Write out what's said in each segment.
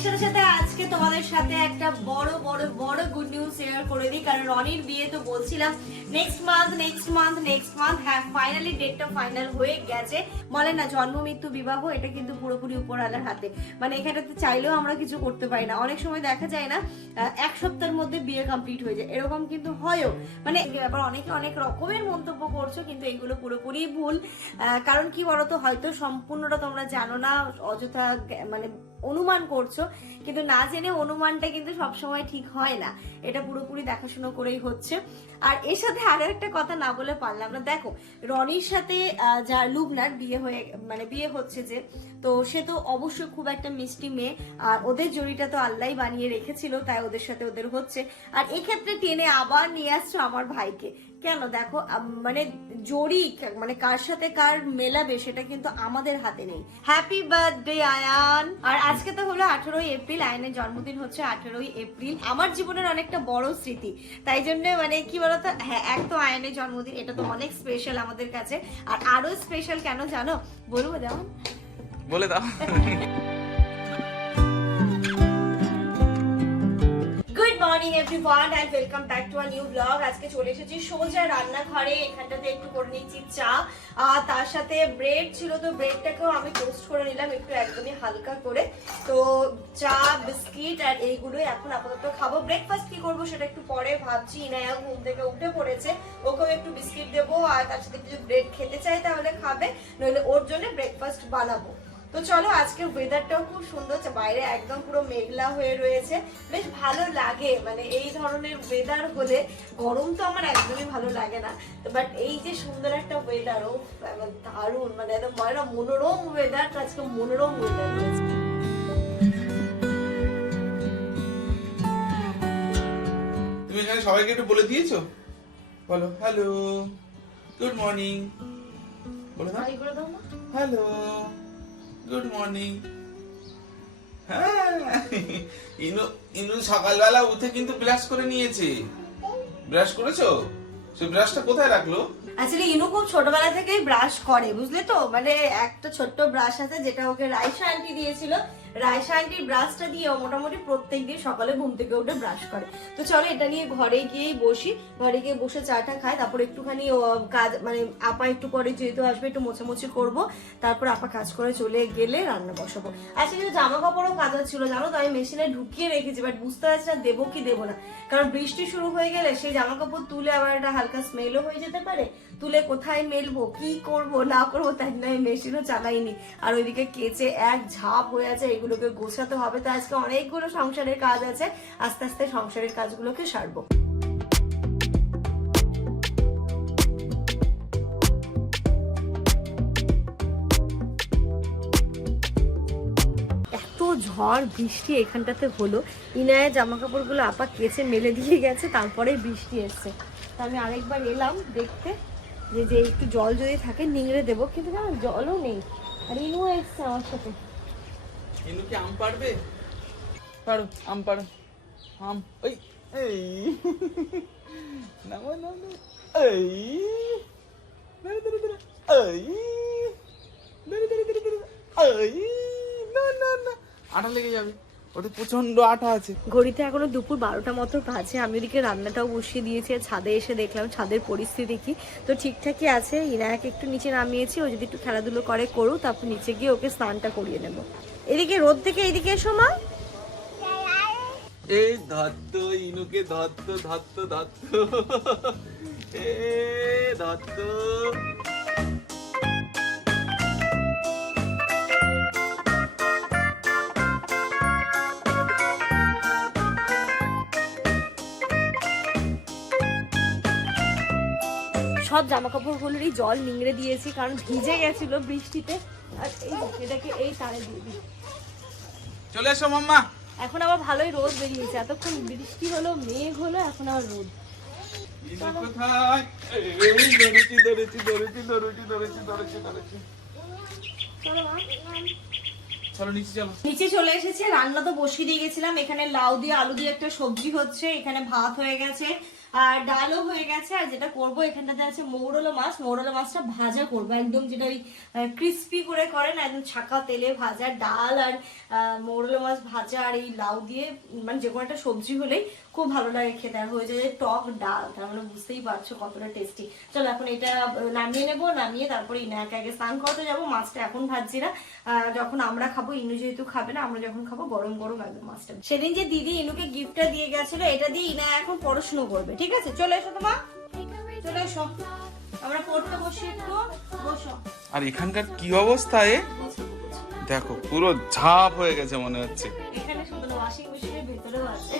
এর সাথে সাথে আজকে তোমাদের সাথে একটা বড় বড় বড় গুড নিউজ শেয়ার করে দিই। কারণ রনির বিয়ে তো বলছিলাম next month next month next month হ্যাঁ ফাইনালি ডেটটা ফাইনাল হয়ে গেছে। বলে না, জন্ম, মৃত্যু, বিবাহ, এটা কিন্তু পুরোপুরি উপরওয়ালার হাতে। মানে এখানেতে চাইলেও আমরা কিছু করতে পারি না। অনেক সময় দেখা যায় না এক সপ্তাহের মধ্যে বিয়ে কমপ্লিট হয়ে যায়। এরকম কিন্তু হয়ও। মানে ব্যাপার, অনেকে অনেক রকমের মন্তব্য করছ, কিন্তু এগুলো পুরোপুরি ভুল। কারণ কি বলতো, হয়তো সম্পূর্ণটা তোমরা জানো না, অযথা মানে অনুমান করছ। কিন্তু না জেনে অনুমানটা কিন্তু সবসময় ঠিক হয় না। এটা পুরোপুরি দেখাশোনা করেই হচ্ছে। আর এর সাথে আরও একটা কথা না বলে পারলাম না। দেখো, রনির সাথে যার লুবনার বিয়ে হয়ে মানে বিয়ে হচ্ছে যে, তো সে তো অবশ্যই খুব একটা মিষ্টি মেয়ে। আর ওদের জড়িটা তো আল্লাহ বানিয়ে রেখেছিল, তাই ওদের সাথে ওদের হচ্ছে। আর এক্ষেত্রে টেনে আবার নিয়ে আসছো আমার ভাইকে। কেন দেখো মানে জড়ি মানে কার সাথে কার মেলাবে সেটা কিন্তু আমাদের হাতে নেই। হ্যাপি বার্থডে আয়ান আর আজকে তো হলো আঠেরোই এপ্রিল আয়ানের জন্মদিন হচ্ছে আঠেরোই এপ্রিল। আমার জীবনের অনেকটা বড় স্মৃতি। তাই জন্য মানে কি বলতো হ্যাঁ এক তো আয়ানের জন্মদিন এটা তো অনেক স্পেশাল আমাদের কাছে। আর আরও স্পেশাল কেন জানো? বলব যেমন বলে দাও। Morning everyone and welcome back to a new blog আজকে চলে এসেছি সোজা রান্নাঘরে। এখানটাতে একটু করে নিচ্ছি চা। আর তার সাথে ব্রেড ছিল, তো ব্রেডটাকেও আমি টোস্ট করে নিলাম একটু একদমই হালকা করে। তো চা, বিস্কিট আর এইগুলোই এখন আপাতত খাব। ব্রেকফাস্ট কি করব সেটা একটু পরে ভাবছি। ইনায়া ঘুম থেকে উঠে পড়েছে। ওকেও একটু বিস্কিট দেবো, আর তার সাথে কিছু ব্রেড খেতে চাই তাহলে খাবে। নইলে ওর জন্য ব্রেকফাস্ট বানাবো। তো চলো আজকে ওয়েদারটাও খুব সুন্দর হচ্ছে। বাইরে একদম পুরো মেঘলা হয়ে রয়েছে। বেশ ভালো লাগে মানে এই ধরনের ওয়েদার হলে গরম তো আমার একদমই ভালো লাগে না বাট এই যে সুন্দর একটা ওয়েদার ও দারুণ মানে একদম মনোরম ওয়েদার আজকে মনোরম ওয়েদার রয়েছে। তুমি এখানে সবাইকে একটু বলে দিয়েছ? বলো হ্যালো গুড মর্নিং বলে দাও। হ্যালো গুড মর্নিং হ্যাঁ। ইনু ইনু সকালবেলা উঠে কিন্তু ব্রাশ করে নিয়েছে। ব্রাশ করেছ? সে ব্রাশটা কোথায় রাখল? আসলে ইনু খুব ছোটবেলা থেকেই ব্রাশ করে, বুঝলে তো? মানে একটা ছোট্ট ব্রাশ আছে, যেটা ওকে রাইসা আন্টি দিয়েছিল। রাইসা আন্টির ব্রাশটা দিয়ে ও মোটামুটি প্রত্যেক দিন সকালে ঘুম থেকে উঠে ব্রাশ করে। তো চলো এটা নিয়ে ঘরে গিয়েই বসি। ঘরে গিয়ে বসে চাটা খাই, তারপর একটুখানি কাজ মানে আপা একটু পরে যেহেতু আসবে, একটু মোছামুছি করব। তারপর আপা কাজ করে চলে গেলে রান্না বসাবো। আজকে কিছু জামা কাপড়ও কাজা ছিল, জানো তো? আমি মেশিনে ঢুকিয়ে রেখেছি বাট বুঝতে পারছি না, দেবো কি দেবো না। কারণ বৃষ্টি শুরু হয়ে গেলে সেই জামা কাপড় তুলে আবার একটা হালকা স্মেলও হয়ে যেতে পারে। তুলে কোথায় মেলবো? কি করব? না করব? তাই আমি মেশিনও চালাইনি। আর ওইদিকে কেচে এক ঝাপ হয়ে আছে, এগুলোকে গোছাতে হবে। তো আজকে অনেকগুলো সংসারের কাজ আছে। আস্তে আস্তে সংসারের কাজগুলোকে সারবো। ঝড়, বৃষ্টি এখানটাতে হলো। ইনায়ের জামা কাপড়গুলো আপা কেচে মেলে দিয়ে গেছে তারপরে বৃষ্টি এসছে। তা আমি আরেকবার এলাম দেখতে। যে যে একটু জল যদি থাকে, নিংড়ে দেবো। কিন্তু না জলও নেই। আর ইনুও এসছে আমার সাথে। ইনু কি আম পারবে পারো আম পারো আম, ওই, এই। নামো নামো। এই। ধরে ধরে ধরে। এই। ধরে ধরে ধরে। এই। না না না। আটা লেগে যাবে। ওটা প্রচণ্ড আটা আছে। ঘড়িতে এখনও দুপুর বারোটা মতো বাজে। আমি ওদিকে রান্নাটাও বসিয়ে দিয়েছি আর ছাদে এসে দেখলাম ছাদের পরিস্থিতি কি। তো ঠিকঠাকই আছে। ইনায়াকে একটু নিচে নামিয়েছি। ও যদি একটু খেলাধুলো করে করুক। তারপর নিচে গিয়ে ওকে স্নানটা করিয়ে নেব। এদিকে রোদ থেকে এদিকে এসো মা। এই ধত্ত ইনুকে ধত্ত ধত্ত ধত্ত। এ ধত্ত। সব জামা কাপড়গুলোরই জল নিংড়ে দিয়েছি কারণ ভিজে গেছিল বৃষ্টিতে। আর এই এটাকে এই তারে দিয়ে দিই। চলে এসো মাম্মা। এখন আবার ভালোই রোদ বেরিয়েছে এতক্ষণ বৃষ্টি হলো মেঘ হলো এখন আবার রোদ। নিচে চলে এসেছে রান্না তো বসিয়ে দিয়ে গেছিলাম। এখানে লাউ দিয়ে আলু দিয়ে একটা সবজি হচ্ছে এখানে ভাত হয়ে গেছে। আর ডালও হয়ে গেছে, আর যেটা করব এখানটাতে আছে মৌরলা মাছ। মৌরলো মাছটা ভাজা করব, একদম যেটা ওই ক্রিস্পি করে করে না একদম ছাকা তেলে ভাজা ডাল আর মৌরলা মাছ ভাজা আর এই লাউ দিয়ে মানে যে কোনো একটা সবজি হলেই খুব ভালো লাগে খেতে। আর হয়ে যায় টক ডাল তার মানে বুঝতেই পারছ কতটা টেস্টি চলো এখন এটা নামিয়ে নেব নামিয়ে তারপরে ইনাকে আগে স্নান করতে যাব মাছটা এখন ভাজছি না। যখন আমরা খাব ইনু যেহেতু খাবে না আমরা যখন খাব গরম গরম একদম মাছটা। সেদিন যে দিদি ইনুকে গিফটটা দিয়ে গেছিল এটা দিয়ে ইনা এখন পড়াশুনো করবে ঠিক আছে? চলে এসো তোমা। চলে এসো। আমরা পড়তে বসি একটু। বসো। আর এখানকার কি অবস্থা এ? দেখো পুরো ঝাপ হয়ে গেছে মনে হচ্ছে। এখানে শুধু ওয়াশিং মেশিনের ভেতরেও আছে।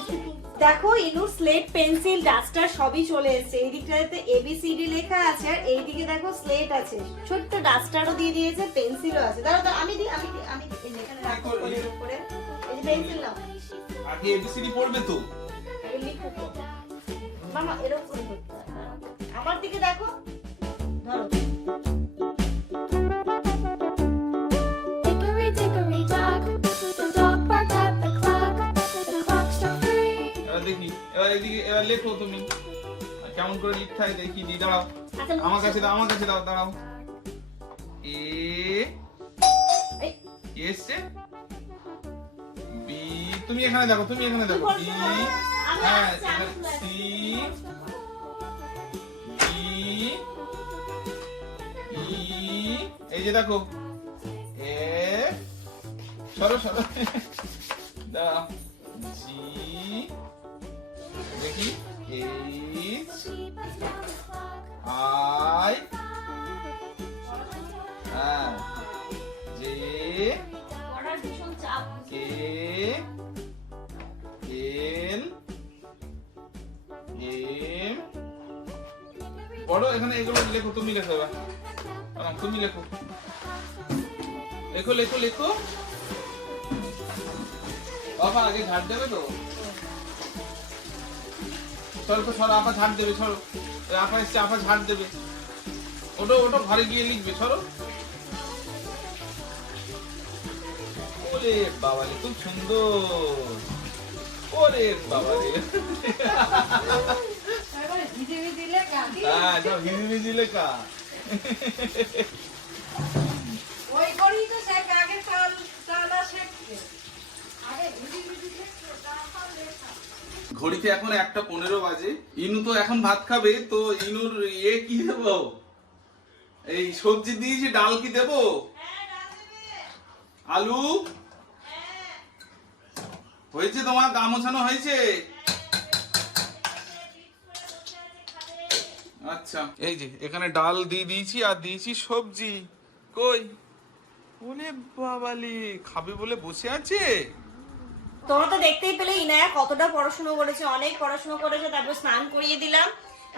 দেখো ইনুর স্লেট পেন্সিল ডাস্টার সবই চলে এসেছে। এই দিকটাতে এবিসিডি লেখা আছে আর এইদিকে দেখো স্লেট আছে। ছোট্ট ডাস্টারও দিয়ে দিয়েছে পেন্সিলও আছে। দাঁড়াও দাঁড়াও, আমি দিই আমি দিই আমি দিই। এখানে রাখো কোলের উপরে এই যে পেন্সিল নাও। আগে এবিসিডি পড়বে তো। আগে লিখো তো। মামা এরকম করে করতে হয়, আমার দিকে দেখো। ধরো। এবার এদিকে এবার লেখো তুমি। কেমন করে লিখতে হয় দেখি দি দাঁড়াও। আচ্ছা আমার কাছে দাও আমার কাছে দাও দাঁড়াও। এ এসছে বি তুমি এখানে দেখো তুমি এখানে দেখো। বি হ্যাঁ। সি এই যে দেখো। এফ সরো সরো। দাঁড়াও। দেখি। এইচ আই হ্যাঁ। চাপ কে এল এম পড়ো এখানে এগুলো লেখো তুমি লেখো এবার। আরাম, তুমি লেখো। লেখো লেখো লেখো। বাবা আগে ঝাড় দেবে তো? চল তো সরো আপা ঝাড় দেবে সরো। আপা এসছে আপা ঝাড় দেবে। ওটো ওটো ঘরে গিয়ে লিখবে সরো। ওরে বাবা রে খুব সুন্দর। ওরে বাবা রে ভিজে ভিজে লেখা হ্যাঁ সব হিজি হিজি লেখা ওই করেই তো শেখ আগে তাল তালা শেখছে আগে ভিজে ভিজে শেখছে তারপর লেখা ঘড়িতে এখন একটা পনেরো বাজে। ইনু তো এখন ভাত খাবে, তো ইনুর এ কি দেবো? এই সবজি দিয়েছি, ডাল কি দেবো? আলু? হয়েছে তোমার গা মোছানো হয়েছে? আচ্ছা। এই যে, এখানে ডাল দিয়ে দিয়েছি আর দিয়েছি সবজি। কই? বলে বাবালি, খাবে বলে বসে আছে? তোমরা তো দেখতেই পেলে ইনায়া কতটা পড়াশুনো করেছে, অনেক পড়াশুনো করেছে, তারপর স্নান করিয়ে দিলাম।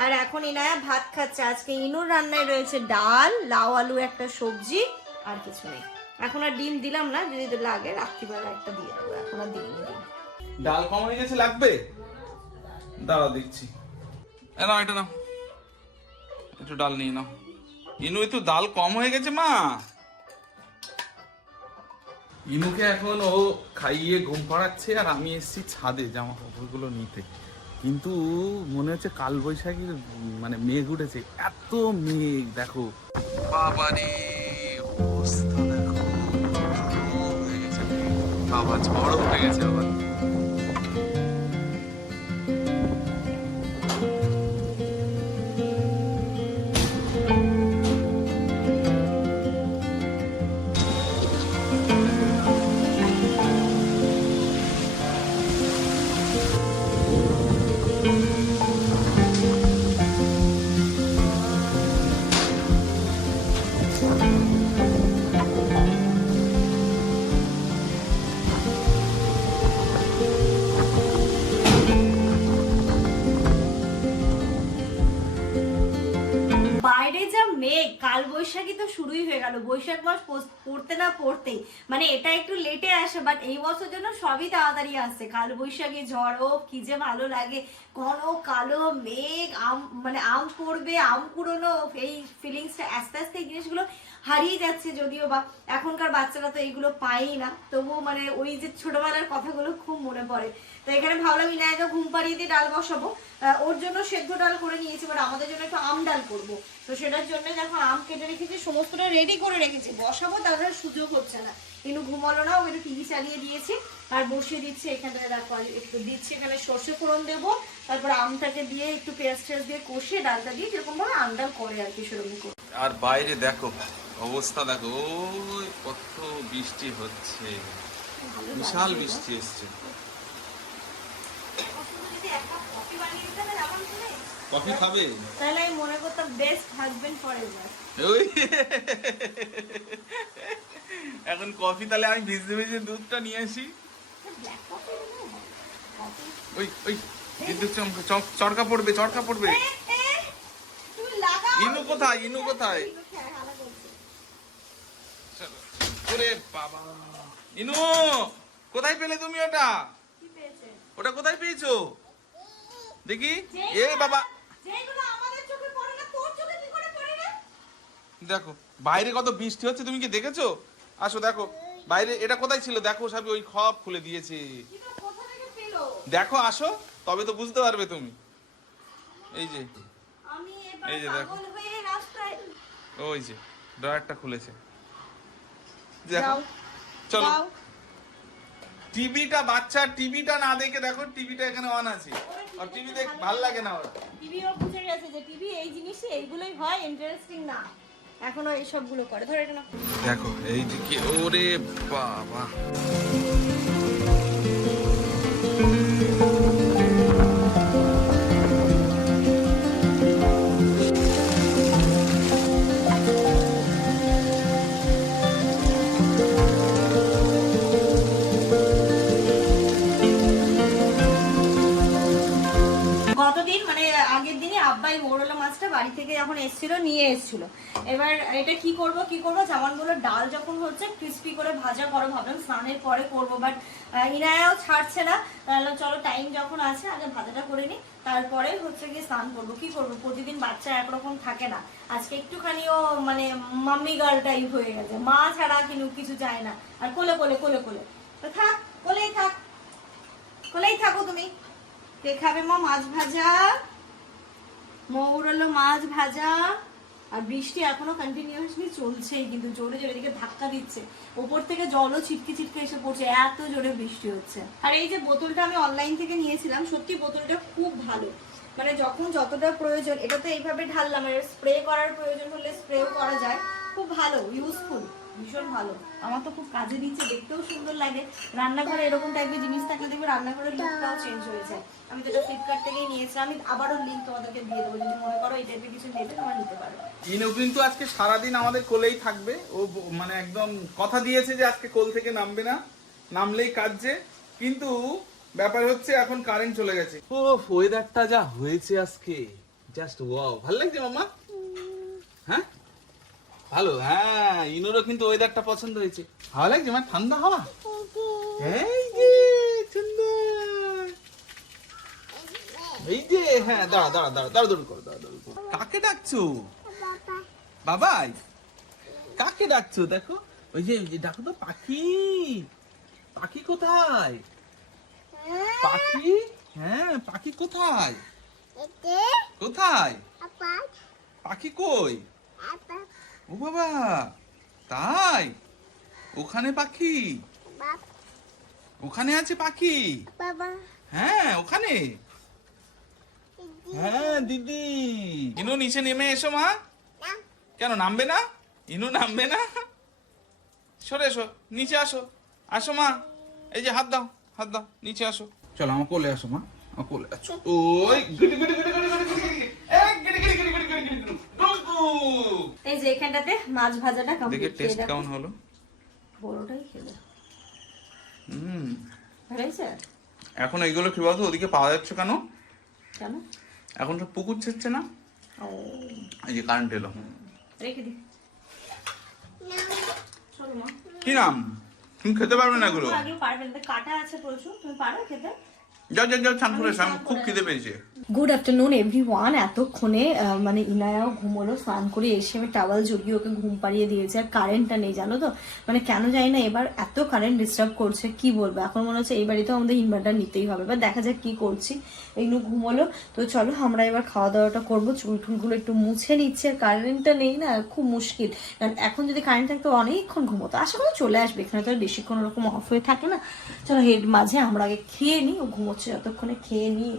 আর এখন ইনায়া ভাত খাচ্ছে। আজকে ইনুর রান্নায় রয়েছে ডাল, লাউ, আলু, একটা সবজি, আর কিছু নেই। এখন আর ডিম দিলাম না, যদি লাগে রাত্রিবেলা একটা দিয়ে দেবো। এখন আর ডিম। ডাল কম হয়ে গেছে, লাগবে? দাঁড়াও দিচ্ছি এ নাও, এটা নাও। একটু ডাল নিয়ে নাও। ইনু, একটু ডাল কম হয়ে গেছে, মা। ইনুকে এখন ও খাইয়ে ঘুম পাড়াচ্ছে আর আমি এসেছি ছাদে জামা কাপড়গুলো নিতে। কিন্তু মনে হচ্ছে কাল বৈশাখীর মানে মেঘ উঠেছে। এত মেঘ, দেখো। বাবারে, অবস্থা দেখো। বাবা ঝড় উঠে গেছে আবার গেল বৈশাখ মাস পড়তে না পড়তেই। মানে এটা একটু লেটে আসে বাট এই বছর জন্য সবই তাড়াতাড়ি আসছে। কাল বৈশাখী ঝড় কি যে ভালো লাগে। ঘন, কালো, মেঘ, আম মানে আম পড়বে, আম কুড়োনো, এই ফিলিংসটা আস্তে আস্তে জিনিসগুলো হারিয়ে যাচ্ছে যদিও বা এখনকার বাচ্চারা তো এইগুলো পায়ই না। তবুও মানে ওই যে ছোটবেলার কথাগুলো খুব মনে পড়ে। তো এখানে ভাবলাম বিনায়কা ঘুম পাড়িয়ে দিয়ে ডাল বসাবো। ওর জন্য সেদ্ধ ডাল করে নিয়েছি বাট আমাদের জন্য একটু আম ডাল করব। তো সেটার জন্য দেখো আম কেটে রেখেছি, সমস্তটা রেডি করে রেখেছি। বসাবো, তাহলে সুযোগ হচ্ছে না। কিন্তু ঘুমালো না, ও একটু টিভি চালিয়ে দিয়েছি। আর বসিয়ে দিচ্ছি এখানে দেখো একটু দিচ্ছি এখানে সর্ষে ফোড়ন দেবো। তারপর আমটাকে দিয়ে একটু পেঁয়াজ টেয়াজ দিয়ে কষিয়ে ডালটা দিয়ে যেরকম ভাবে আম ডাল করে আর কি সেরকম করে আর বাইরে দেখো অবস্থা দেখো ওই কত বৃষ্টি হচ্ছে। বিশাল বৃষ্টি এসছে। কফি খাবে? তাহলে আমি মনে করতাম বেস্ট হাজবেন্ড ফর এভার এখন কফি তাহলে আমি ভিজতে ভিজে দুধটা নিয়ে আসি। ওই ওই বিদ্যুৎ চমকা- চম- চড়কা পড়বে চড়কা পড়বে। ইনু কোথায় ইনু কোথায়? ওরে বাবা। ইনু কোথায় পেলে তুমি ওটা? ওটা কোথায় পেয়েছ? দেখি। এ বাবা। দেখো বাইরে কত বৃষ্টি হচ্ছে তুমি কি দেখেছ? আসো দেখো। বাইরে এটা কোথায় ছিল? দেখো সাবি ওই খপ খুলে দিয়েছে। দেখো আসো তবে তো বুঝতে পারবে তুমি। এই যে এই যে দেখো। ওই যে ড্রয়ারটা খুলেছে। দেখো চলো। টিভিটা বাচ্চা টিভিটা না দেখে দেখো টিভিটা এখানে অন আছে। আর টিভি দেখ ভালো লাগে না ওর। টিভিও বুঝে গেছে যে টিভি এই জিনিসই এইগুলোই হয় ইন্টারেস্টিং না। এখনও এই সবগুলো করে। ধরে এটা না দেখো এই দিকে ওরে বাবা। গতদিন মানে আগের দিনে আব্বাই মোরলা মাছটা বাড়ি থেকে যখন এসেছিল নিয়ে এসেছিল। এবার এটা কি করব কি করব? জামানগুলো ডাল যখন হচ্ছে ক্রিস্পি করে ভাজা করো ভাবলাম স্নানের পরে করব বাট ইনায়াও ছাড়ছে না। তাহলে চলো টাইম যখন আছে, আগে ভাজাটা করে নিই তারপরে হচ্ছে গিয়ে স্নান করব। কি করব? প্রতিদিন বাচ্চা একরকম থাকে না। আজকে একটুখানিও মানে মাম্মি গার্ল টাইপ হয়ে গেছে। মা ছাড়া কিন্তু কিছু চায় না। আর কোলে কোলে কোলে কোলে। তো থাক, কোলেই থাক। কোলেই থাকো তুমি। দেখাবে মা? মাছ ভাজা। মৌর হলো মাছ ভাজা। আর বৃষ্টি এখনও কন্টিনিউয়াসলি চলছেই, কিন্তু জোরে জোরে এদিকে ধাক্কা দিচ্ছে। ওপর থেকে জলও ছিটকে ছিটকে এসে পড়ছে, এত জোরে বৃষ্টি হচ্ছে। আর এই যে বোতলটা আমি অনলাইন থেকে নিয়েছিলাম, সত্যি বোতলটা খুব ভালো। মানে যখন যতটা প্রয়োজন এটা তো এইভাবে ঢাললাম আর স্প্রে করার প্রয়োজন হলে স্প্রেও করা যায়। খুব ভালো ইউজফুল ভীষণ ভালো। আমার তো খুব কাজে দিচ্ছে দেখতেও সুন্দর লাগে। রান্নাঘরে এরকম টাইপের জিনিস থাকলে দেখবে রান্নাঘরের লুকটাও চেঞ্জ হয়ে যায়। আমি তো এটা ফ্লিপকার্ট থেকেই নিয়েছিলাম আমি আবারও লিঙ্ক তোমাদেরকে দিয়ে দেবো। যদি মনে করো এই টাইপের কিছু নেবে তোমরা নিতে পারো। ইনু কিন্তু আজকে সারাদিন আমাদের কোলেই থাকবে। ও মানে একদম কথা দিয়েছে যে আজকে কোল থেকে নামবে না নামলেই কাজছে কিন্তু ব্যাপার হচ্ছে এখন কারেন্ট চলে গেছে। ও ওয়েদারটা যা হয়েছে আজকে। জাস্ট ওয়াও ভালো লাগছে মামা হ্যাঁ? ভালো হ্যাঁ ইনুরও কিন্তু ওয়েদারটা পছন্দ হয়েছে। ভালো লাগছে মানে ঠান্ডা হাওয়া? এই যে সুন্দর এই যে হ্যাঁ দাঁড়া দাঁড়া দাঁড়া দাঁড়া দৌড় করো দাঁড়া দৌড় করো কাকে ডাকছো? বাবাই। কাকে ডাকছো? দেখো ওই যে ওই যে ডাকো তো পাখি। পাখি কোথায়? পাখি? হ্যাঁ পাখি কোথায়? কোথায়? পাখি কই? ও বাবা তাই? ওখানে পাখি? ওখানে আছে পাখি? হ্যাঁ ওখানে। হ্যাঁ দিদি। ইনু নিচে নেমে এসো মা। কেন নামবে না? ইনু নামবে না? সরে এসো নিচে আসো। আসো মা। এই যে হাত দাও হাত দাও নিচে আসো। চলো আমার কোলে আসো মা। আমার কোলে আসো। ওই গিটি গিটি গিটি গিটি গিটি গিটি গিটি গিটি যে এখানটাতে মাছ ভাজাটা দেখে টেস্ট কেমন হলো? বড়টাই খেলে হুম। ভালো এখন এইগুলো কি বলতো ওদিকে পাওয়া যাচ্ছে কেন? কেন? এখন তো পুকুর ছেচ্ছে না? ও। এই যে কারেন্ট এলো। রেখে দি। কি নাম? তুমি খেতে পারবে না এগুলো? পারবে না। কাটা আছে প্রচুর। তুমি পারো খেতে? যাও যাও যাও স্নান করে এসো, আমার খুব খিদে পেয়েছে। গুড আফটারনুন এভরি ওয়ান এতক্ষণে আহ, মানে ইনায়াও ঘুমোলো স্নান করে এসে আমি টাওয়াল জড়িয়ে ওকে ঘুম পাড়িয়ে দিয়েছি। আর কারেন্টটা নেই জানো তো? মানে কেন জানি না এবার এত কারেন্ট ডিস্টার্ব করছে কি বলব? এখন মনে হচ্ছে এই বাড়িতেও আমাদের ইনভার্টার নিতেই হবে। এবার দেখা যাক কি করছি। এইনু ঘুমোলো। তো চলো, আমরা এবার খাওয়া দাওয়াটা করব। চুল টুলগুলো একটু মুছে নিচ্ছে, আর কারেন্টটা নেই না, খুব মুশকিল। কারণ এখন যদি কারেন্ট থাকতো, অনেকক্ষণ ঘুমোতো। আশা করি চলে আসবে, এখানে তো বেশিক্ষণ ওরকম অফ হয়ে থাকে না। চলো, হেড মাঝে আমরা আগে খেয়ে নিই, ও ঘুমোচ্ছে যতক্ষণে, খেয়ে নিই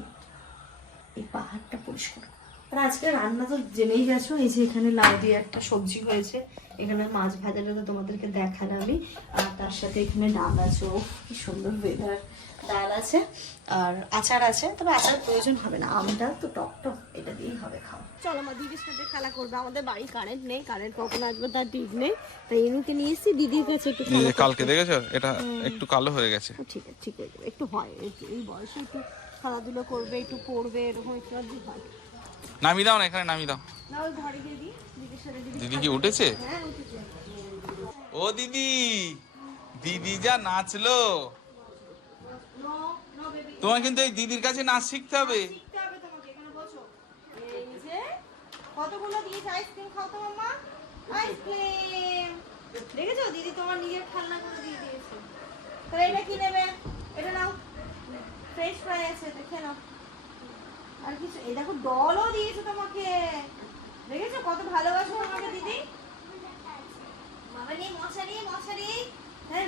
এই পাহাড়টা পরিষ্কার আর আজকে রান্না তো জেনেই গেছো, এই যে এখানে লাউ দিয়ে একটা সবজি হয়েছে। এখানে মাছ ভাজাটা তো তোমাদেরকে দেখালাম আমি আর তার সাথে এখানে ডাল আছে। ও কি সুন্দর ওয়েদার ডাল আছে আর আচার আছে তবে আচার প্রয়োজন হবে না। আমটা তো টক টক এটা দিয়েই হবে খাওয়া। চলো আমার দিদির সাথে খেলা করবে। আমাদের বাড়ি কারেন্ট নেই কারেন্ট কখন আসবে তার ঠিক নেই। তাই এনুকে নিয়ে এসেছি দিদির কাছে একটু কালকে দেখেছ? এটা একটু কালো হয়ে গেছে। ঠিক আছে ঠিক হয়ে যাবে। একটু হয় এই বয়সে একটু খেলাধুলো করবে একটু পড়বে এরকম একটু আর হয়। নামিয়ে দাও না এখানে নামিয়ে দাও। না ওই ঘরে গিয়ে দিই দিদির সাথে দিদি কি উঠেছে? হ্যাঁ উঠেছে। ও দিদি দিদি যা নাচলো। তোমার কিন্তু এই দিদির কাছে নাচ শিখতে হবে। কতগুলো দিয়েছে আইসক্রিম আইসক্রিম দেখেছ? দিদি তোমার নিজের খেলনা করে দিয়ে কি নেবে? এটা নাও। ফ্রেশ ফ্রাই দেখে নাও। আর কিছু এই দেখো তোমাকে। দেখেছ? কত ভালোবাসো আমাকে দিদি? মামানি মশারি মশারি হ্যাঁ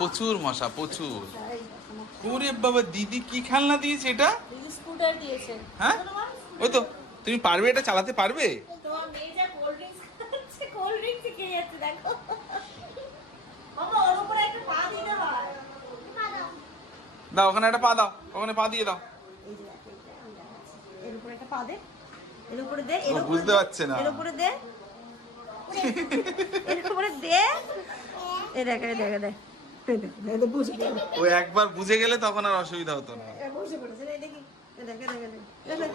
প্রচুর মশা প্রচুর। ওরে বাবা দিদি কি খেলনা দিয়েছে এটা? স্কুটার দিয়েছে। হ্যাঁ? ওই তো তুমি পারবে এটা চালাতে পারবে? দাও ওখানে একটা পা দাও ওখানে পা দিয়ে দাও। এর উপরে একটা পা দে এর উপরে দে এর উপরে বুঝতে পারছে না। এর উপরে দে। দে। দেখ দেখ দেখ। দেখ, দেখ। ও একবার বুঝে গেলে তখন আর অসুবিধা হতো না। দেখি। দেখ দেখ, দেখ, দেখ।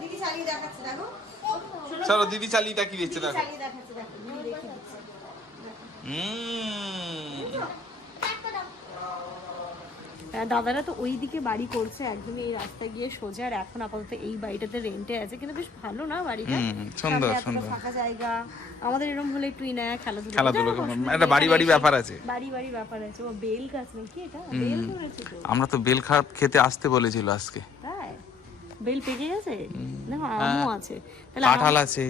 দিদি চালিয়ে দেখো। চলো দিদি চালিয়ে দেখিয়ে দিচ্ছে দেখো। দেখো হুম হ্যাঁ, দাদারা তো ওই দিকে বাড়ি করছে একদমই এই রাস্তা গিয়ে সোজা। আর এখন আপাতত এই বাড়িটাতে রেন্টে আছে। কিন্তু বেশ ভালো না বাড়িটা? সুন্দর, সুন্দর। ফাঁকা জায়গা। আমাদের এরকম হলে একটু ইনায়া খেলাধুলা। খেলাধুলো একটা বাড়ি বাড়ি ব্যাপার আছে। বাড়ি বাড়ি ব্যাপার আছে। ও বেল গাছ নাকি এটা? বেল ধরেছে তো? আমরা তো বেল খারাপ খেতে আসতে বলেছিল আজকে। তাই? বেল পেকে গেছে? দেখো আমও আছে। তাহলে কাঁঠাল আছে।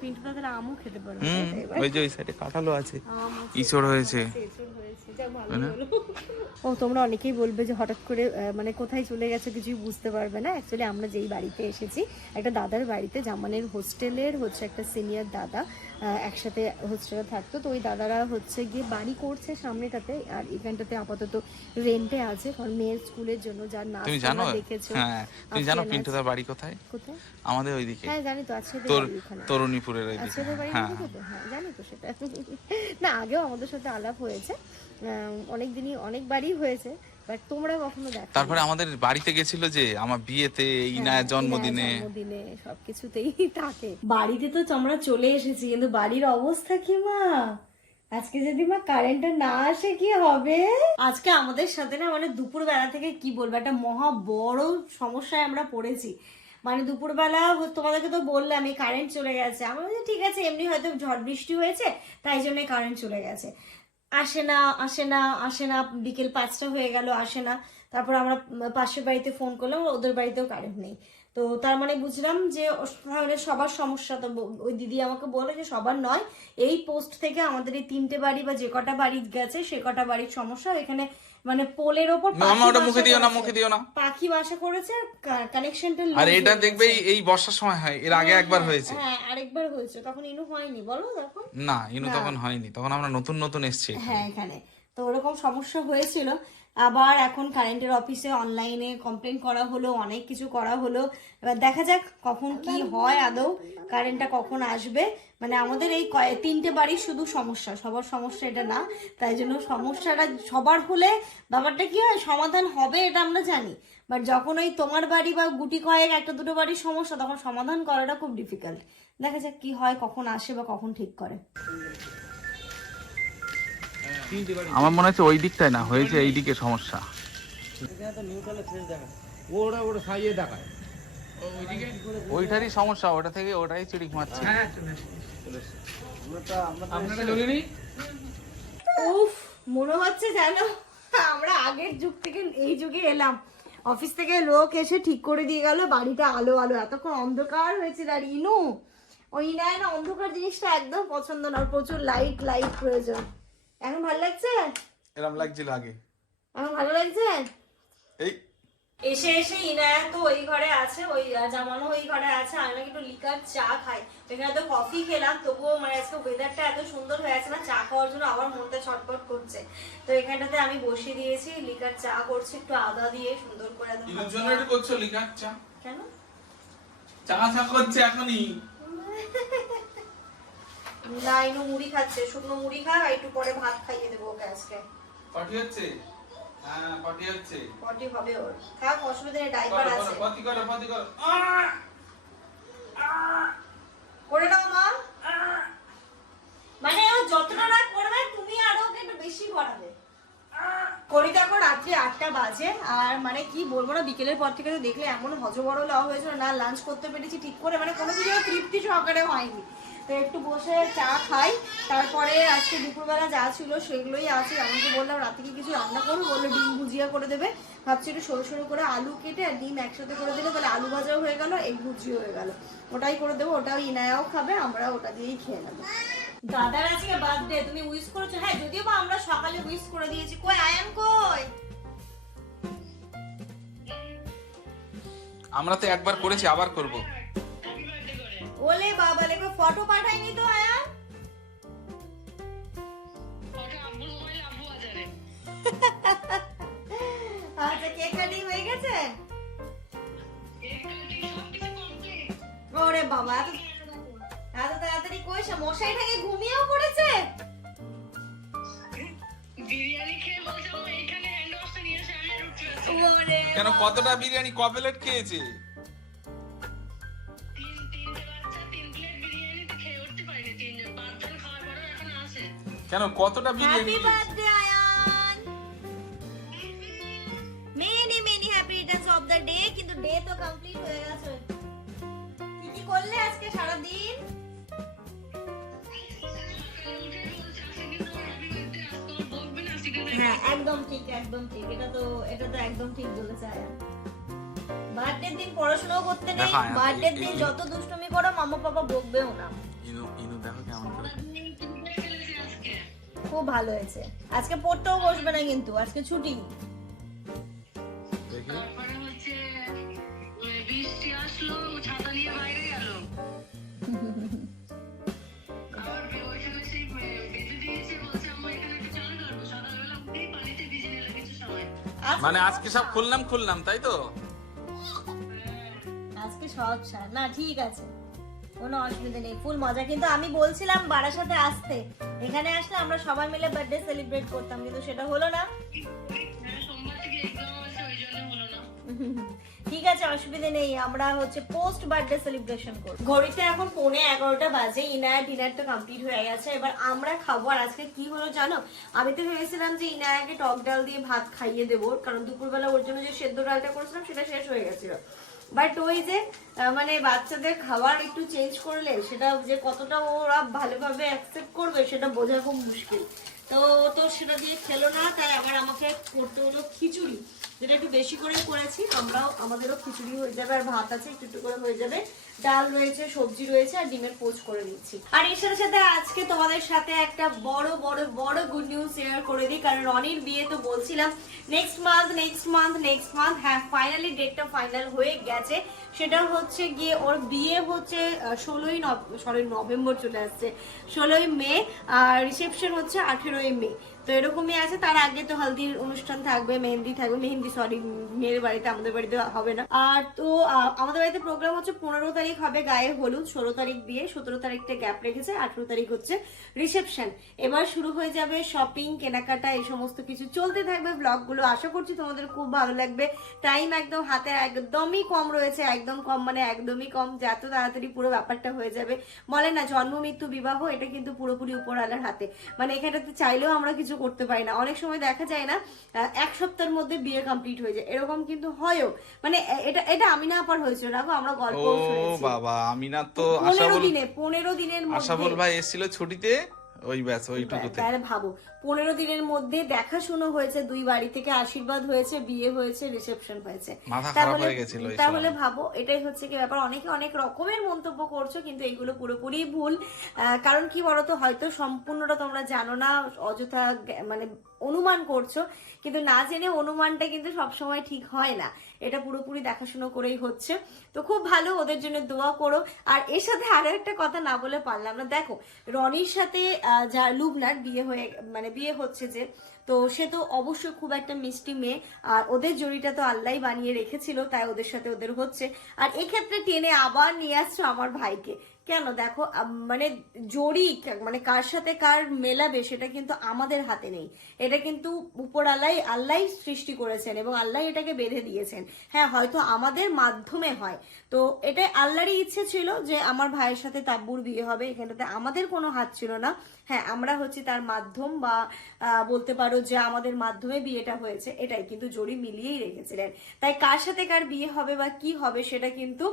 পিন্টু দাদার আমও খেতে পারবে? ওই যে ওই সাইডে কাঁঠালও আছে। ইচড় হয়েছে। ও তোমরা অনেকেই বলবে যে হঠাৎ করে মানে কোথায় চলে গেছে কিছুই বুঝতে পারবে না। অ্যাকচুয়ালি আমরা যেই বাড়িতে এসেছি একটা দাদার বাড়িতে জামানের হোস্টেলের হচ্ছে একটা সিনিয়র দাদা আহ, একসাথে হোস্টেলে থাকতো। তো ওই দাদারা হচ্ছে গিয়ে বাড়ি করছে সামনেটাতে আর এখানটাতে আপাতত রেন্টে আছে। কারণ মেয়ের স্কুলের জন্য যার নাচ তুমি জানো? দেখেছ হ্যাঁ তুমি জানো পিন্টুদার বাড়ি কোথায়? কোথায়? আমাদের ওইদিকে। হ্যাঁ জানি তো আছে তোর ওইদিকে আচ্ছা হ্যাঁ তো? হ্যাঁ জানি তো সেটা। না আগেও আমাদের সাথে আলাপ হয়েছে। অনেক দিনই অনেকবারই হয়েছে বাট তোমরা কখনো দেখো তারপরে আমাদের বাড়িতে গেছিল যে আমার বিয়েতে ইনায়ের জন্মদিনে। জন্মদিনে সবকিছুতেই থাকে। বাড়িতে তো আমরা চলে এসেছি কিন্তু বাড়ির অবস্থা কি মা? আজকে যদি মা কারেন্টটা না আসে কি হবে? আজকে আমাদের সাথে না মানে দুপুর বেলা থেকে কি বলব একটা মহা বড় সমস্যায় আমরা পড়েছি। মানে দুপুরবেলা তোমাদেরকে তো বললাম, এই কারেন্ট চলে গেছে। আমরা ঠিক আছে, এমনি হয়তো ঝড় বৃষ্টি হয়েছে, তাই জন্য কারেন্ট চলে গেছে। আসে না আসে না আসে না, বিকেল পাঁচটা হয়ে গেল, আসে না। তারপর আমরা পাশের বাড়িতে ফোন করলাম, ওদের বাড়িতেও কারেন্ট নেই। তো তার মানে বুঝলাম যে তাহলে সবার সমস্যা তো ওই দিদি আমাকে বলে যে, সবার নয়। এই পোস্ট থেকে আমাদের এই তিনটে বাড়ি বা যে কটা বাড়ি গেছে, সে কটা বাড়ির সমস্যা। এখানে মানে পোলের ওপর মামা ওটা মুখে দিও না মুখে দিও না। পাখি বাসা করেছে কানেকশনটা আর এটা দেখবে এই- বর্ষার সময় হয় এর আগে একবার হয়েছে। হ্যাঁ আরেকবার হয়েছে। তখন ইনু হয়নি বলো তখন। না ইনু তখন হয়নি তখন আমরা নতুন নতুন এসেছি হ্যাঁ এখানে। তো ওরকম সমস্যা হয়েছিল। আবার এখন কারেন্টের অফিসে অনলাইনে কমপ্লেন করা হলো, অনেক কিছু করা হলো। এবার দেখা যাক কখন কি হয় আদৌ কারেন্টটা কখন আসবে। মানে আমাদের এই তিনটে বাড়ির শুধু সমস্যা, সবার সমস্যা এটা না। তাই জন্য সমস্যাটা সবার হলে ব্যাপারটা কি হয়, সমাধান হবে এটা আমরা জানি। বাট যখন ওই তোমার বাড়ি বা গুটি কয়েক, একটা দুটো বাড়ির সমস্যা, তখন সমাধান করাটা খুব ডিফিকাল্ট দেখা যাক কি হয়, কখন আসে বা কখন ঠিক করে। আমার মনে হচ্ছে ওই দিকটায় না, হয়েছে এই দিকে সমস্যা। ওইটারই সমস্যা, ওটা থেকে ওটাই চিড়িক মারছে। উফ, মনে হচ্ছে যেন আমরা আগের যুগ থেকে এই যুগে এলাম। অফিস থেকে লোক এসে ঠিক করে দিয়ে গেল, বাড়িটা আলো আলো, এতক্ষণ অন্ধকার হয়েছিল আর ইনু। ওই না না, অন্ধকার জিনিসটা একদম পছন্দ না প্রচুর লাইট লাইট প্রয়োজন। এখন ভালো লাগছে? এরম লাগছিল আগে। এখন ভালো লাগছে? এই। এসে এসে ইনায়া তো ওই ঘরে আছে ওই জামানো ওই ঘরে আছে আমি নাকি একটু লিকার চা খাই। এখানে তো কফি খেলাম তবুও মানে আজকে ওয়েদারটা এত সুন্দর হয়ে আছে না চা খাওয়ার জন্য আবার মনটা ছটফট করছে। তো এখানটাতে আমি বসিয়ে দিয়েছি লিকার চা করছি একটু আদা দিয়ে সুন্দর করে একদম ইনুর জন্য এটা করছ লিকার চা? কেন? চা চা করছে এখনই। মুড়ি খাচ্ছে শুকনো মুড়ি খা আর একটু পরে ভাত খাইয়ে দেবো ওকে আজকে। পার্টি হচ্ছে? হ্যাঁ পার্টি হচ্ছে। পটি হবে ওর। থাক অসুবিধা নেই ডাইপার আছে। পাতি করো পাতি করো! করে নাও মা। মানে ও যতটা না করবে তুমি আরও ওকে একটু বেশি করাবে করি তো এখন রাত্রি আটটা বাজে আর মানে কি বলব না বিকেলের পর থেকে তো দেখলে এমন হজবড় লাভ হয়েছিল না লাঞ্চ করতে পেরেছি ঠিক করে মানে কোনো কিছু তৃপ্তি সহকারে হয়নি। তো একটু বসে চা খাই। তারপরে আজকে দুপুরবেলা যা ছিল সেগুলোই আছে। এমনকি বললাম রাতে কি কিছু রান্না করব? বলল ডিম ভুজিয়া করে দেবে। ভাবছি একটু সরু সরু করে আলু কেটে আর ডিম একসাথে করে দিলে তাহলে আলু ভাজাও হয়ে গেল এগ ভুজিও হয়ে গেল। ওটাই করে দেবো ওটাও ইনায়াও খাবে আমরা ওটা দিয়েই খেয়ে নেব। দাদার আজকে বার্থডে তুমি উইশ করেছ? হ্যাঁ যদিও বা আমরা সকালে উইশ করে দিয়েছি। কই আয়ান কই? আমরা তো একবার করেছি আবার করব। ওলে বাবা লেগে ফটো পাঠাইনি তো আয়ান আচ্ছা কেক কাটিং হয়ে গেছে? ওরে বাবা এত এত তাড়াতাড়ি কইছে মশাই থেকে ঘুমিয়েও পড়েছে? বিরিয়ানি খেয়ে বলছে ও হ্যান্ড ওয়াশটা নিয়ে এসে আমি আর উঠে আছি। ওরে কেন কতটা বিরিয়ানি? ক প্লেট খেয়েছে? কেন কতটা biryani happy birthday Ayan many many happy returns of the day কিন্তু ডে তো কমপ্লিট হয়ে গেছে। কি কি করলে আজকে সারা দিন হ্যাঁ একদম ঠিক একদম ঠিক। এটা তো এটা তো একদম ঠিক বলেছে আয়ান বার্থডে দিন পড়াশোনাও করতে নেই দেখো আয়ান, বার্থডে দিন যত দুষ্টুমি করো মামা পাপা বকবেও না। খুব ভালো হয়েছে। আজকে পড়তেও বসবে না কিন্তু আজকে ছুটি। বৃষ্টি আসলো ছাতা নিয়ে বাইরে গেল। মানে আজকে সব খুললাম খুললাম তাই তো? আজকে সব সার। না ঠিক আছে। কোনো অসুবিধা নেই ফুল মজা। কিন্তু আমি বলছিলাম বারাসাতে আসতে। এখানে আসলে আমরা সবাই মিলে বার্থডে সেলিব্রেট করতাম, কিন্তু সেটা হলো না। ঠিক আছে, অসুবিধা নেই, আমরা হচ্ছে পোস্ট বার্থডে সেলিব্রেশন করব। ঘড়িতে এখন পৌনে এগারোটা বাজে ইনায়া ডিনার তো কমপ্লিট হয়ে গেছে, এবার আমরা খাব। আর আজকে কি হলো জানো? আমি তো ভেবেছিলাম যে ইনায়াকে টক ডাল দিয়ে ভাত খাইয়ে দেবো, কারণ দুপুরবেলা ওর জন্য যে সেদ্ধ ডালটা করেছিলাম, সেটা শেষ হয়ে গেছিল। বাট ওই যে মানে বাচ্চাদের খাবার একটু চেঞ্জ করলে সেটা যে কতটা ওরা ভালোভাবে অ্যাকসেপ্ট করবে সেটা বোঝা খুব মুশকিল। তো তো সেটা দিয়ে খেলো না, তাই আবার আমাকে করতে হলো খিচুড়ি। যেটা একটু বেশি করে করেছি, আমরাও, আমাদেরও খিচুড়ি হয়ে যাবে আর ভাত আছে, একটু একটু করে হয়ে যাবে। ডাল রয়েছে, সবজি রয়েছে আর ডিমের পোচ করে নিচ্ছি। আর এর সাথে সাথে আজকে তোমাদের সাথে একটা বড় বড় বড় গুড নিউজ শেয়ার করে দিই, কারণ রনির বিয়ে তো বলছিলাম next month next month next month হ্যাঁ ফাইনালি ডেটটা ফাইনাল হয়ে গেছে। সেটা হচ্ছে গিয়ে ওর বিয়ে হচ্ছে ষোলোই সরি নভেম্বর চলে আসছে, ষোলোই মে, আর রিসেপশন হচ্ছে আঠেরোই মে। তো এরকমই আছে। তার আগে তো হলদির অনুষ্ঠান থাকবে, মেহেন্দি থাকবে, মেহেন্দি সরি মেয়ের বাড়িতে, আমাদের বাড়িতে হবে না। আর তো আমাদের বাড়িতে প্রোগ্রাম হচ্ছে পনেরো তারিখ হবে গায়ে হলুদ, ষোলো তারিখ দিয়ে সতেরো তারিখটা গ্যাপ রেখেছে, আঠেরো তারিখ হচ্ছে রিসেপশন এবার শুরু হয়ে যাবে শপিং কেনাকাটা, এই সমস্ত কিছু। চলতে থাকবে ব্লগগুলো আশা করছি তোমাদের খুব ভালো লাগবে। টাইম একদম হাতে একদমই কম রয়েছে, একদম কম মানে একদমই কম যে এত তাড়াতাড়ি পুরো ব্যাপারটা হয়ে যাবে। বলে না, জন্ম, মৃত্যু, বিবাহ, এটা কিন্তু পুরোপুরি উপরওয়ালার হাতে। মানে এখানটাতে চাইলেও আমরা কিছু করতে পারি না। অনেক সময় দেখা যায় না এক সপ্তাহের মধ্যে বিয়ে কমপ্লিট হয়ে যায়। এরকম কিন্তু হয়ও। মানে এটা এটা আমি না পার হয়েছিল না গো, আমরা গল্প ও বাবা আমিনা তো আশা দিনে পনেরো দিনের আশাবল ভাই এসেছিল ছুটিতে। ওই ব্যাস ওইটুকুতে তাহলে ভাবো পনেরো দিনের মধ্যে দেখাশুনো হয়েছে দুই বাড়ি থেকে আশীর্বাদ হয়েছে বিয়ে হয়েছে রিসেপশন হয়েছে। মাথা খারাপ তাহলে হয়ে গেছিল তাহলে ভাবো এটাই হচ্ছে কি ব্যাপার অনেকে অনেক রকমের মন্তব্য করছ কিন্তু এগুলো পুরোপুরি ভুল। আহ, কারণ কি বলতো হয়তো সম্পূর্ণটা তোমরা জানো না অযথা মানে অনুমান করছ, কিন্তু না জেনে অনুমানটা কিন্তু সবসময় ঠিক হয় না। এটা পুরোপুরি দেখাশুনো করেই হচ্ছে। তো খুব ভালো, ওদের জন্য দোয়া করো। আর এর সাথে আরও একটা কথা না বলে পারলাম না। দেখো, রনির সাথে যা, লুবনার বিয়ে হয়ে মানে বিয়ে হচ্ছে যে, তো সে তো অবশ্যই খুব একটা মিষ্টি মেয়ে। আর ওদের জড়িটা তো আল্লাহ বানিয়ে রেখেছিল, তাই ওদের সাথে ওদের হচ্ছে। আর এক্ষেত্রে টেনে আবার নিয়ে আসছো আমার ভাইকে। কেন? দেখো মানে জড়ি মানে কার সাথে কার মেলাবে সেটা কিন্তু আমাদের হাতে নেই। এটা কিন্তু উপর আল্লাহ আল্লাহ সৃষ্টি করেছেন এবং আল্লাহ এটাকে বেঁধে দিয়েছেন। হ্যাঁ হয়তো আমাদের মাধ্যমে হয়। তো এটাই আল্লাহরই ইচ্ছে ছিল যে আমার ভাইয়ের সাথে তাব্বুর বিয়ে হবে, এখানটাতে আমাদের কোনো হাত ছিল না। হ্যাঁ আমরা হচ্ছে তার মাধ্যম বা বলতে পারো যে আমাদের মাধ্যমে বিয়েটা হয়েছে, এটাই। কিন্তু জড়ি মিলিয়েই রেখেছিলেন। তাই কার সাথে কার বিয়ে হবে বা কি হবে সেটা কিন্তু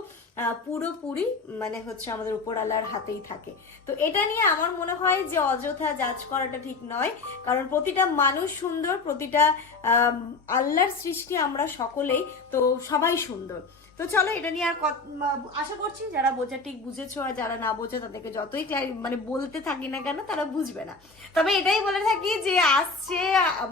পুরোপুরি মানে হচ্ছে আমাদের উপর আল্লাহর হাতেই থাকে। তো এটা নিয়ে আমার মনে হয় যে অযথা জাজ করাটা ঠিক নয়, কারণ প্রতিটা মানুষ সুন্দর, প্রতিটা আল্লাহর সৃষ্টি আমরা সকলেই, তো সবাই সুন্দর। তো চলো এটা নিয়ে আর আশা করছি যারা বোঝা ঠিক বুঝেছ আর যারা না বোঝে তাদেরকে যতই মানে বলতে থাকি না কেন তারা বুঝবে না। তবে এটাই বলে থাকি যে আসছে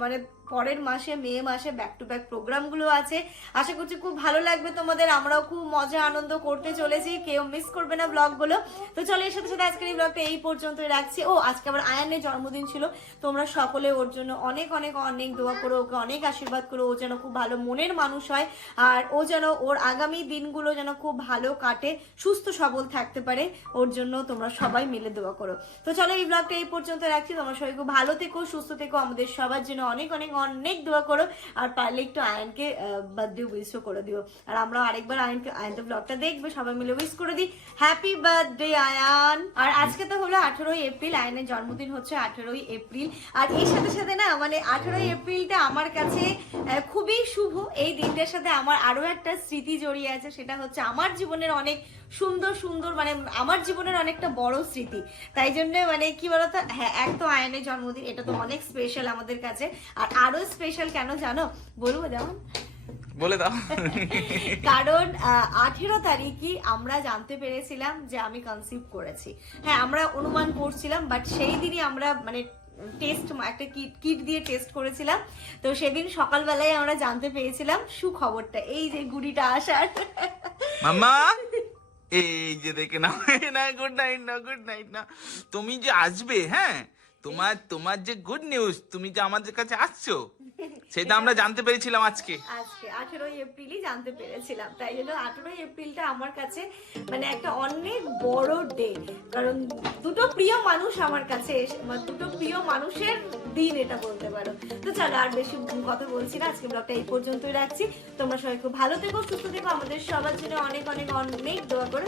মানে পরের মাসে, মে মাসে ব্যাক টু ব্যাক প্রোগ্রামগুলো আছে। আশা করছি খুব ভালো লাগবে তোমাদের, আমরাও খুব মজা, আনন্দ করতে চলেছি। কেউ মিস করবে না ব্লগগুলো তো চলো, এর সাথে সাথে আজকের এই ব্লগটা এই পর্যন্তই রাখছি। ও, আজকে আবার আয়ানের জন্মদিন ছিল। তোমরা সকলে ওর জন্য অনেক অনেক অনেক দোয়া করো, ওকে অনেক আশীর্বাদ করো। ও যেন খুব ভালো মনের মানুষ হয় আর ও যেন ওর আগামী দিনগুলো যেন খুব ভালো কাটে, সুস্থ, সবল থাকতে পারে। ওর জন্য তোমরা সবাই মিলে দোয়া করো। তো চলো, এই ব্লগটা এই পর্যন্ত রাখছি। তোমরা সবাই খুব ভালো থেকো, সুস্থ থেকো। আমাদের সবার জন্য অনেক অনেক অনেক দোয়া করো, আর পারলে একটু আয়নকে বার্থডে উইশও করে দিও। আর আমরা আরেকবার আয়নকে আয়ন তো ব্লগটা দেখবে, সবাই মিলে উইশ করে দিই। Happy birthday Ayaan! আর আজকে তো হলো আঠেরোই এপ্রিল, আয়নের জন্মদিন হচ্ছে আঠেরোই এপ্রিল। আর এর সাথে সাথে না মানে আঠেরোই এপ্রিলটা আমার কাছে খুবই শুভ। এই দিনটার সাথে আমার আরও একটা স্মৃতি জড়িয়ে আছে, সেটা হচ্ছে আমার জীবনের অনেক সুন্দর সুন্দর মানে আমার জীবনের অনেকটা বড় স্মৃতি। তাই জন্য মানে কি বলতো হ্যাঁ এক তো আয়নের জন্মদিন, এটা তো অনেক স্পেশাল আমাদের কাছে। আর আরও স্পেশাল কেন জানো? বলব যেমন বলে দাও। কারণ আঠেরো তারিখই আমরা জানতে পেরেছিলাম যে আমি কনসিভ করেছি। হ্যাঁ আমরা অনুমান করছিলাম বাট সেই দিনই আমরা মানে টেস্ট একটা কিট কিট দিয়ে টেস্ট করেছিলাম। তো সেদিন সকালবেলায় আমরা জানতে পেরেছিলাম সুখবরটা এই যে গুড়িটা আসার। মাম্মা এই যে দেখে নাও না গুড নাইট না গুড নাইট না। তুমি যে আসবে হ্যাঁ? তোমার তোমার যে গুড নিউজ তুমি যে আমাদের কাছে আসছো, সেটা আমরা জানতে পেরেছিলাম আজকে। আজকে, আঠেরোই এপ্রিলই জানতে পেরেছিলাম, তাই জন্য আঠেরোই এপ্রিলটা আমার কাছে মানে একটা অনেক বড় ডে কারণ দুটো প্রিয় মানুষ আমার কাছে মানে দুটো প্রিয় মানুষের দিন এটা বলতে পারো। তো চলো আর বেশি কথা বলছি না, আজকে ব্লগটা এই পর্যন্তই রাখছি। তোমরা সবাই খুব ভালো থেকো, সুস্থ থেকো, আমাদের সবার জন্য অনেক অনেক অনেক দোয়া করো.